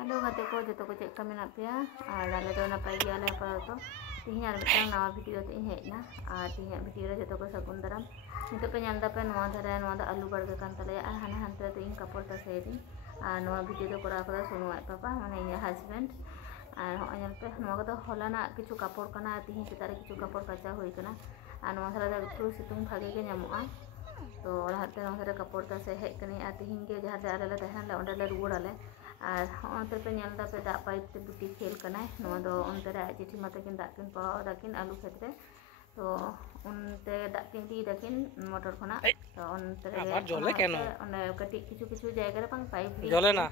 hello गाते को जो को चेक मेना पे और आले दो नपाय गया तो तीन नवा भिडियो ते हेजना और तीन भिडियो जो को सगुन दाराम नित पे नालदा पे नवा धारे नवा आलू बर्गे कान तले और हाना हानते तो इन कपड़ तसेदी और नवा भिडियो तो करा करा सुनु आय पापा माने इन हस्बैंड और हन पे नवा को हलाना किछु कपड़ कना तीन सेतारे किछु कपड़ कचा हुई कना और नवा धारे एकटु सितुंग भागे के नामोआ तो ओराते नवा धारे कपड़ तसे हेज कनी और तीन के जहां जारे ले तहन ले ओंडे ले रुवाड़ाले और अंत पे नालदा पे दा पाइप ते बुटी खेल कना नवा दो अंते रे जेठी माते किन दाकिन पावा दाकिन आलू खेतरे तो उनते दाकिन दी दाकिन मोटर खना तो अंते रे जोले केनो ओने कटी किछु किछु जायगा रे बांग पाइप दी जोले ना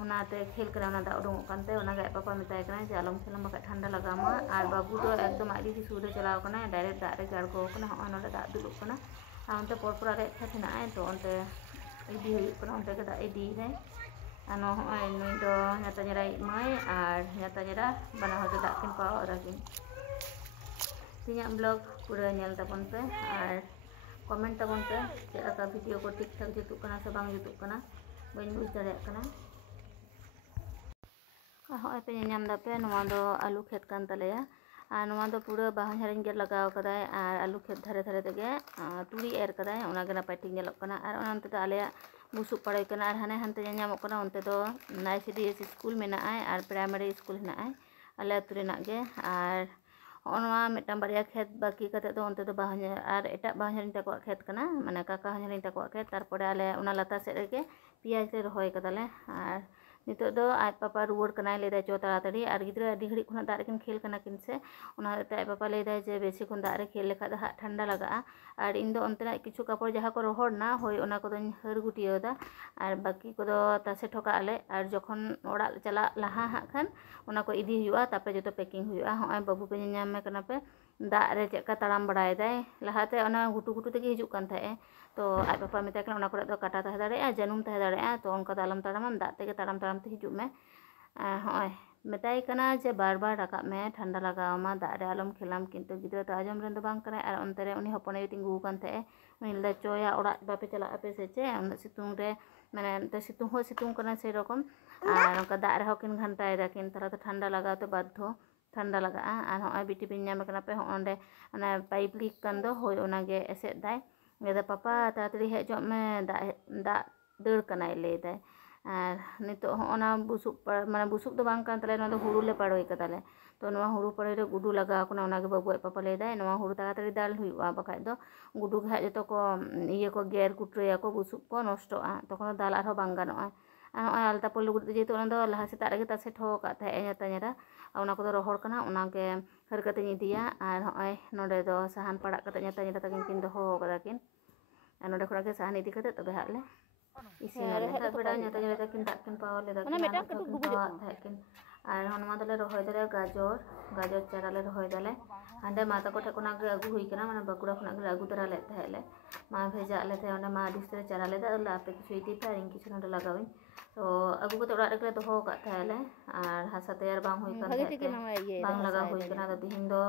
उनाते खेल करा ना दा उडुंग कानते ओना गे पापा मिताय कना जे आलम खेलम बका ठंडा लगामा और बाबू तो एकदम आडी दी सुरे चलाव कना डायरेक्ट दा रे गाड़को कना ओना दा दुलुक कना आ उनते पोरपुरा रे खेतना आय तो उनते इदी हुई कना उनते के दा इदी रे ano नुई दो nyata nyerai mai और nyata nyera bana hor dak kin pawa dakin tinya blog pura nyel tabon pe और कमेंट tabon पे चेका वीडियो को ठीक ठाक जुतुक कना से बांग जुतुक कना बइन बुझ दाड़े कना होय पे nyam दा पे नवा दो आलू खेत कान तलेया और नवा दो पूरा बाहन हरिन के लगाव कदाय और आलू खेत धरे धरे तेगे तुड़ी एर कदाय ओना गे नापाय ठीक नेलोक कना और ओनते तो आलेया बुसुक पड़े कना और हाने हानते नामोक कना उनते दो ICDS स्कूल मेना आय और प्राइमरी स्कूल हेना आय आले आतु रेनाग गे और ओनवा मिटन बारिया खेत बाकी कते दो उनते दो बाहन और एटा बाहन हरिन तको खेत कना माने काका हरिन तको खेत तारपरे आले ओना लाता सेड रेगे पियाज ले रहोय कदाले और नितो दो आज पापा रुवर कना लेदा चो ताड़ाताड़ी और गिद्रा अडी घड़ी खुना दारे किन खेल कना किन से ओना ते आज पापा लेदा जे बेसी खुन दारे खेल लेखा दा ठंडा लगा और इन दो अंतरा किछु कपड़ जहा को रोहड़ ना होय ओना को दोन हर गुटियोदा और बाकी को दो तासे ठोका आले और जखन ओड़ा चला लहा हा खान ओना को इदी हुआ तापरे जतो पैकिंग हुआ होय बाबू पे नाम में कना पे दा रे चेका ताड़ाम बड़ाय दाय लहाते ओना गुटू गुटू तेगे हिजुक कान थाए तो आज पापा मिताय कना ओना करे दो काटा तहे दाड़े जनुम तहे दाड़े तो उनका दालम ताड़ाम दा तेगे ताड़ाम ताड़ाम ते हिजुक में होय मिताय कना जे बार बार राकाब में ठंडा लगावमा दा रे आलम खेलाम किंतु गिद्रा तो आजम रेन दो बांग कना और अंते रे उनी हपने तिंगु कान थाए उनी ला चोया ओड़ा बापे चला आपे से चे उन सितुंग रे माने तो सितुंग हो सितुंग कना से रकम और उनका दा रे हकिन घंटाय दाकिन तारा तो ठंडा लगा तो बाध्य ठंडा लगा और होय बिटी बिन नाम कना पे ओंडे ओना पाइप लीक कान दो होय ओना गे एसेद दाय गेदा पापा तातड़ी हेजो में दा दड़ कनाय ले दाय और नितो ओना बुसुक माने बुसुक दो बांग कान तले ना दो हुड़ू ले पाड़ोय कदाले तो नवा हुड़ू पड़े रे गुडू लगा कोना ओना गे बाबू पापा ले दाय नवा हुड़ू तातड़ी दाल हुआ बखाय दो गुडू घा जतो को इये को गेर कुटरेया को बुसुक को नष्टोआ तखन दाल आरो बांग गानोआ और होय आलता पल्लू गुड जेतो ओना दो लहा सेता रेगे तासे ठो का थाए nyata nyera ओना को दो रोहड़ कना ओना गे हर कते निदिया और होय नोडे दो साहान पड़ा कते nyata nyera ताकिन किन दो हो कदा किन और नोडे खना के साहान इदी कते तबे हाले इसिनाले ता बेड़ा nyata nyera ताकिन दाकिन पावा ले दाकिन मेटा कटु गुबु थाकिन और हनुमा दले रहोय दले गाजर चारा ले रहोय दले हांडे माता को ठेकोना गे अगु हुई कना माने बगुड़ा खना गे अगु तरा ले थाले मा भेजा ले थे ओंडे मा डिस्ते चारा ले दा लापे किछु इति था इन किछु नोडे लगाविन तो अगु को ओड़ा रेगे दोहो का थाले और हासा तैयार बांग हुई कन थाते बांग लगा हुई कना तो दिहिन दो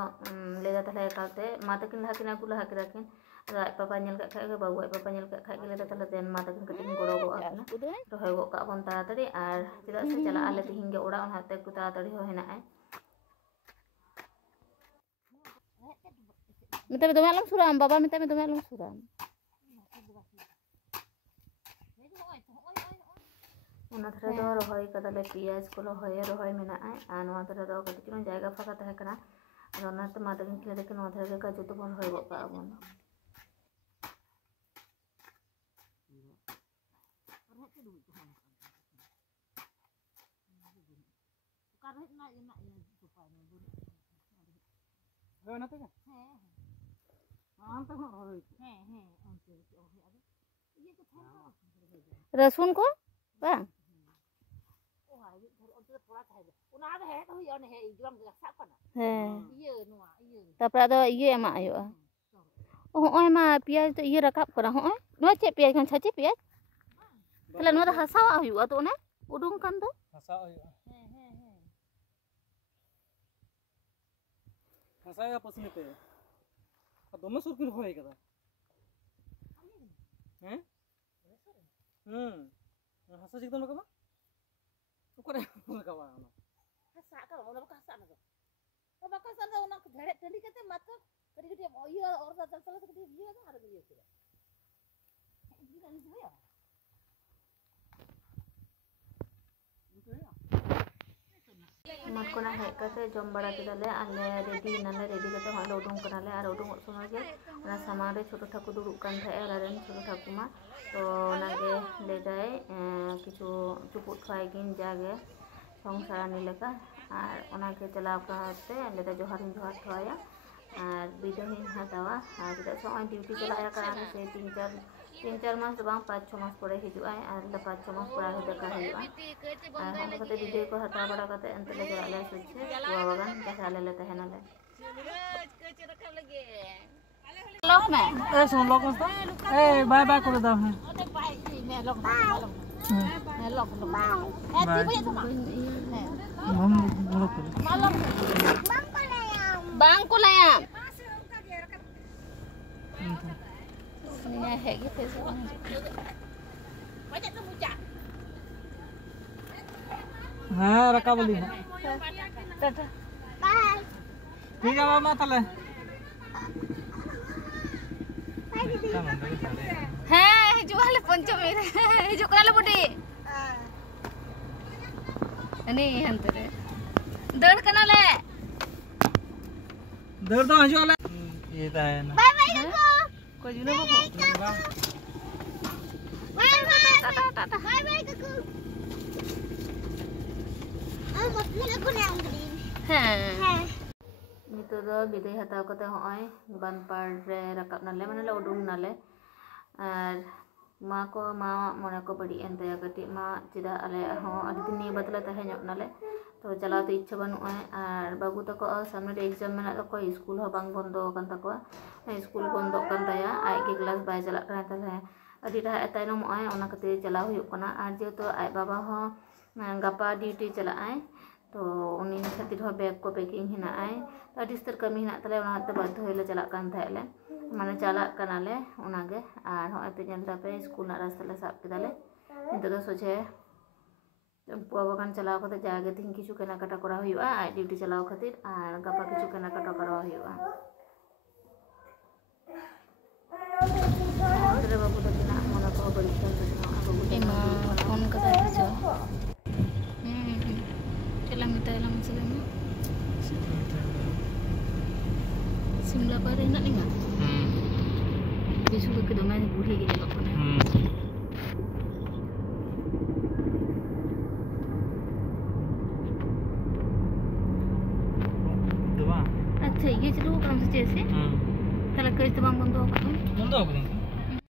लेदा तले कालते माता किन लहा किना कुला हाके दाकिन आज पापा नेल का खाए बाबू आज पापा नेल का खाए लेदा तले देन माता किन कटिन गोड़ो गो आकना रहोय गो का बन ताड़ाताड़ी और चेदा से चला आले दिहिन गे ओड़ा ओन हाते कु ताड़ाताड़ी हो हेना आय मिताबे दोमे आलम सुराम बाबा मिताबे दोमे आलम सुराम ओना धरे दो रहोय कदाले पियाज को रहोय मेना आय आ नवा धरे दो कटि चुन जायगा फाका तहे कना और ओनाते माता किन खेले के नवा धरे का जतो बन रहोय गो का बन रसून को बांग तापर आदो इये एमा आयोआ होय मा पियाज तो इये रकाब करा होय नो चे पियाज खान छाची पियाज तले नो हसावा हुआ तो ओने उडुंग कान दो हसावा हुआ हसाया पसने पे दोमे सुरकिर होय कदा हैं हसा एकदम लगा करे का बा सा का ओला का सा ना तो बाका सा ना घेरे टंडी कते मत कड़ी कड़ी ओयो और दा चल चल कड़ी ये ना आर ये से ये का नहीं है ᱢᱟᱴ ᱠᱷᱚᱱᱟᱜ ᱦᱮᱡ ᱠᱟᱛᱮ ᱡᱚᱢ ᱵᱟᱲᱟ ᱠᱮᱫᱟᱞᱮ ᱟᱨᱞᱮ ᱨᱮᱰᱤ ᱮᱱᱟᱞᱮ ᱨᱮᱰᱤ ᱠᱟᱛᱮ ᱦᱚᱸᱜᱼᱚᱭ ᱞᱮ ᱩᱰᱩᱝ ᱠᱟᱱᱟᱞᱮ ᱟᱨ ᱩᱰᱩᱝᱚᱜ ᱥᱚᱢᱚᱭ ᱜᱮ ᱚᱱᱟ ᱥᱟᱢᱟᱝ ᱨᱮ ᱪᱷᱳᱴᱳ ᱴᱷᱟᱠᱩᱨ ᱫᱩᱲᱩᱵ ᱠᱟᱱ ᱛᱟᱦᱮᱸᱜᱼᱟ ᱚᱲᱟᱜ ᱨᱮᱱ ᱪᱷᱳᱴᱳ ᱴᱷᱟᱠᱩᱨ ᱢᱟ ᱛᱚ ᱚᱱᱟᱜᱮ ᱞᱟᱹᱭᱫᱟᱭ ᱠᱤᱪᱷᱩ ᱪᱩᱯᱩᱫ ᱴᱷᱚᱣᱟᱭᱜᱤᱧ ᱡᱟᱜᱮ সংসারানি লেখা আর ওনাকে চালাও করতে লেদা জোহারিন জোহার ঠোয়া আর বিদায়িন হাতাওয়া আর যেটা সময় ডিউটি চালায়া কারণে সে 3-4 মাস বাং 5-6 মাস পরে হিজুआ আর 5-6 মাস পরে আরো দেখা হইবা আর আমাদের বিদায় को हटा बड़ा करते अंत ले चला सुचे बुआ बागान जैसे आले ले तहनाले लॉक में ए सुन लॉक मत ए बाय बाय कर दाओ है बाय मैं लॉक मैं लॉक ए ती भैया तुम हम लॉक मालूम बांग को लाया है कि पैसे बांग वजह तो मुझा हां रका बोली टाटा बाय ठीक है मामा तले हाँ हिजुआले पंचमी रे हिजुकाले बुडी अनि हंतरे दड़ कनाले दड़ तो हिजुआले ये ता है ना बाय बाय को जुने को bye bye tata tata bye bye ककू आ मपले को ने अंगड़ी हां नितो दो बिदाय हताव कते होय बानपाड़ रे रकाब नाले माने ले उडुंग नाले आर मा को मा मने को बड़ी एन तया कटी मा चिदा आले हो अडी दिन नि बदला तहे ᱧᱚᱜ नाले तो चलाव तो इच्छा बानुआ आर बाबू तको सामने रे एग्जाम मेना तको स्कूल हो बांग बंदो कान तको स्कूल बंदो कान तया आय के क्लास बाय चला कना तले अडी रा तायनमोआ ओना कते चलाव हुयुक कना आर जेतो आय बाबा हो गापा ड्यूटी चला आय तो उनी खातिर हो बैग को पैकिंग हिना आय तो अडी स्तर कमी हिना तले ओना ते बाध्य होइले चला कान थायले माने चला कनाले ओनागे आर हो पे जन तापे स्कूल ना रास्ता ले साब केदाले नितो दो सोचे बुआ बागान चलाव कते जागे तीन किछु केना काटा करा हुयुआ आय ड्यूटी चलाव खातिर आर गापा किछु केना काटा करा हुयुआ रे बाबू तो ना मना को बड़ी kan बाबू एमा फोन कदा दिसो चला मिता एला मसले सिमला पर enak ni enggak dia suka ke domain buri gini kok kena अच्छा ये चलो काम से जैसे तलक कर इस्तेमाल बंद हो गया बंद हो गया